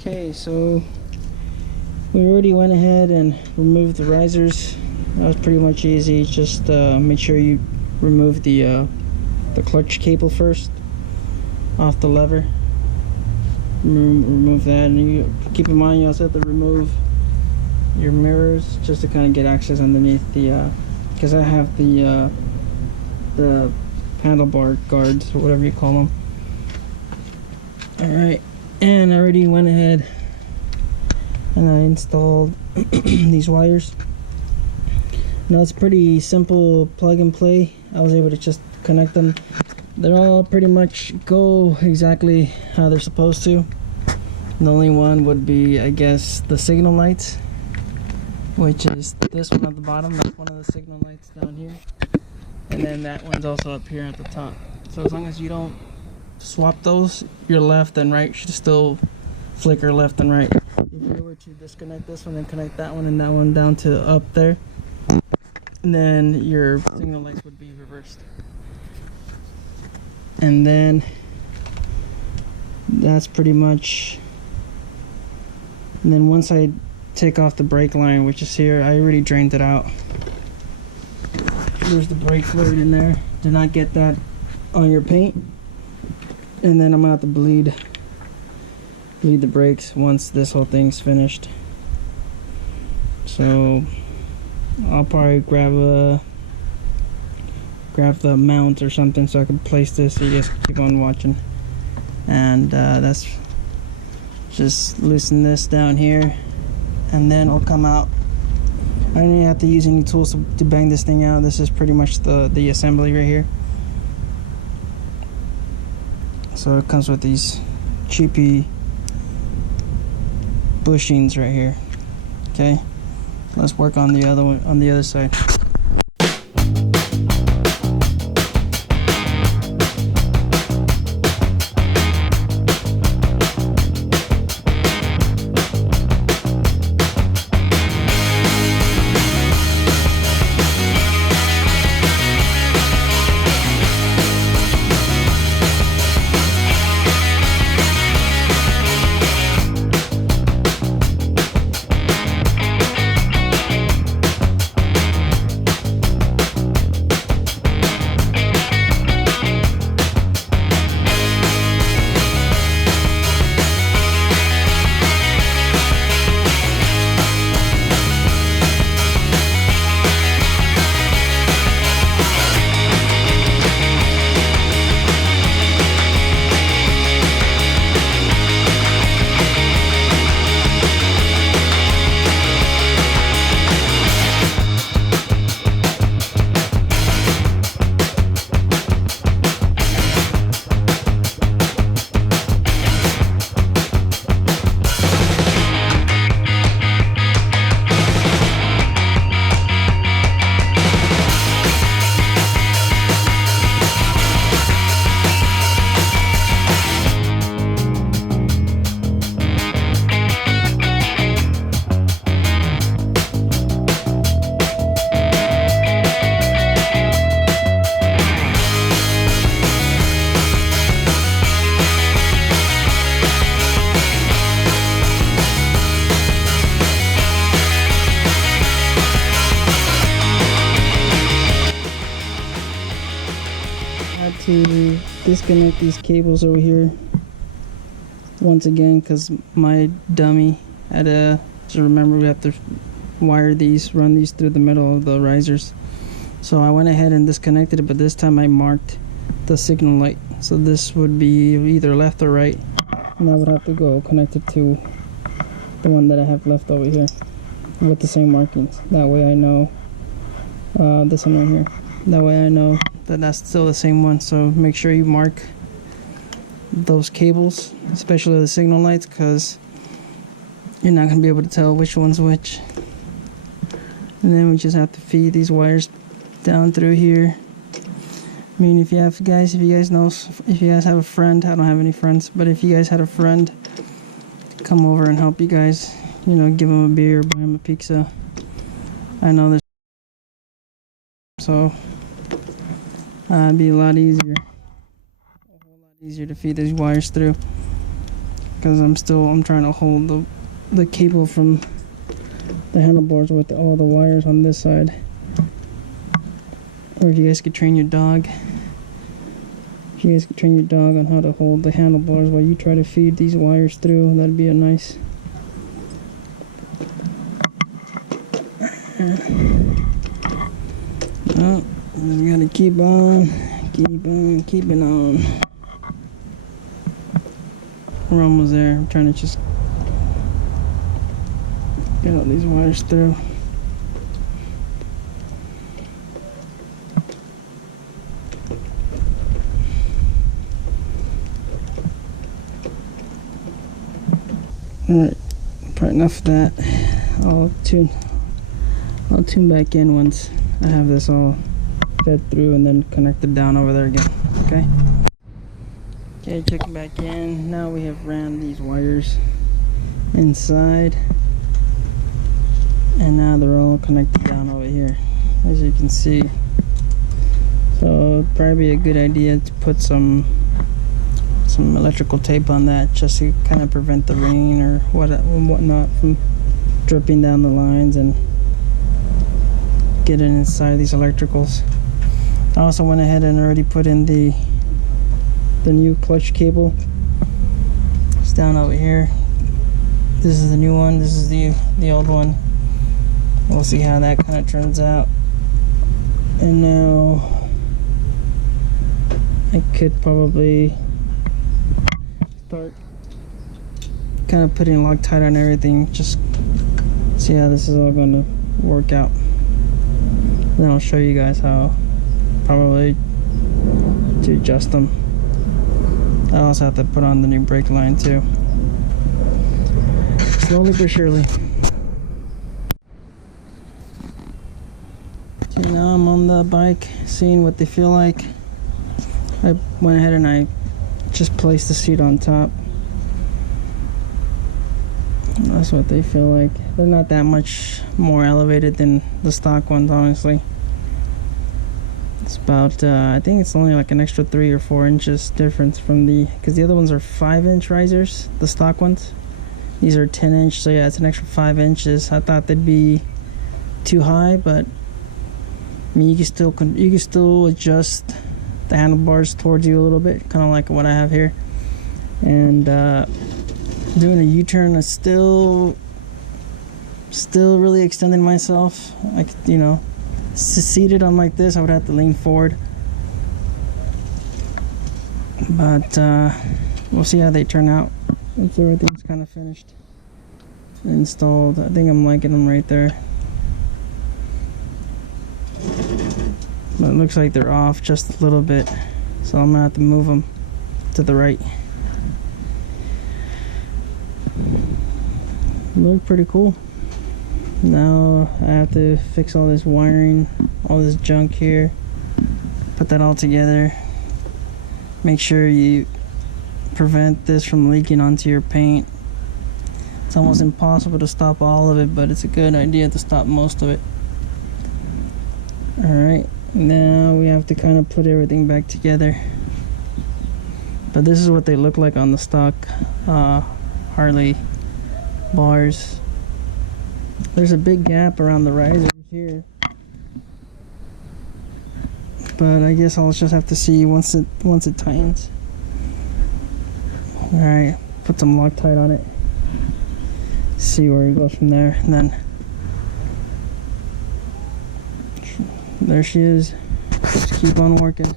Okay, so we already went ahead and removed the risers. That was pretty much easy. Just make sure you remove the clutch cable first off the lever. Remove that, and you keep in mind you also have to remove your mirrors just to kind of get access underneath the because I have the handlebar guards or whatever you call them. Alright, and I already went ahead and I installed these wires. Now it's pretty simple plug and play. I was able to just connect them. They're all pretty much go exactly how they're supposed to. The only one would be, I guess, the signal lights, which is this one at the bottom. That's one of the signal lights down here, and then that one's also up here at the top. So as long as you don't swap those, your left and right should still flicker left and right. If you were to disconnect this one and connect that one and that one down to up there, then your signal lights would be reversed. And then that's pretty much. And then once I take off the brake line, which is here, I already drained it out. There's the brake fluid in there. Do not get that on your paint. And then I'm gonna have to bleed the brakes once this whole thing's finished. So I'll probably grab the mount or something so I can place this so you guys can keep on watching. And that's just loosen this down here, and then it'll come out. I don't even have to use any tools to bang this thing out. This is pretty much the assembly right here. So it comes with these cheapy bushings right here. Okay, let's work on the other one on the other side. To disconnect these cables over here once again because my dummy had to remember we have to run these through the middle of the risers. So I went ahead and disconnected it, but this time I marked the signal light, so this would be either left or right, and I would have to go connect it to the one that I have left over here with the same markings. That way I know this one right here. That way I know that that's still the same one. So make sure you mark those cables, especially the signal lights, because you're not going to be able to tell which one's which. And then we just have to feed these wires down through here. I mean, if you guys have a friend, I don't have any friends, but if you guys had a friend come over and help you guys, you know, give them a beer, buy them a pizza. I know there's so it'd be a whole lot easier to feed these wires through. because I'm trying to hold the cable from the handlebars with all the wires on this side. Or if you guys could train your dog, on how to hold the handlebars while you try to feed these wires through, that'd be a nice. Oh, we gotta keep on keeping on. We're almost there. I'm trying to just get all these wires through. Alright, probably enough of that. I'll tune back in once I have this all fed through and then connected down over there again. Okay? Okay, checking back in. Now we have ran these wires inside, and now they're all connected down over here, as you can see. So it'd probably be a good idea to put some electrical tape on that, just to kind of prevent the rain or whatnot from dripping down the lines and getting inside these electricals. I also went ahead and already put in the new clutch cable. It's down over here. This is the new one, this is the old one. We'll see how that kind of turns out. And now I could probably start kind of putting Loctite on everything, just see how this is all going to work out. Then I'll show you guys how probably to adjust them. I also have to put on the new brake line too. Slowly but surely. Okay, now I'm on the bike, seeing what they feel like. I went ahead and I just placed the seat on top. That's what they feel like. They're not that much more elevated than the stock ones, honestly. It's about, I think it's only like an extra 3 or 4 inches difference from because the other ones are 5-inch risers, the stock ones. These are 10-inch, so yeah, it's an extra 5 inches. I thought they'd be too high, but I mean, you can still adjust the handlebars towards you a little bit, kind of like what I have here. And doing a U-turn is still really extending myself. You know, seated on like this, I would have to lean forward. But we'll see how they turn out once everything's kind of finished and installed. I think I'm liking them right there. But it looks like they're off just a little bit, so I'm gonna have to move them to the right. Look pretty cool. Now I have to fix all this wiring, all this junk here, put that all together. Make sure you prevent this from leaking onto your paint. It's almost impossible to stop all of it, but it's a good idea to stop most of it. Alright, now we have to kind of put everything back together. But this is what they look like on the stock Harley bars. There's a big gap around the risers here, but I guess I'll just have to see once it tightens. Alright, put some Loctite on it, see where it goes from there, and then there she is. Just keep on working.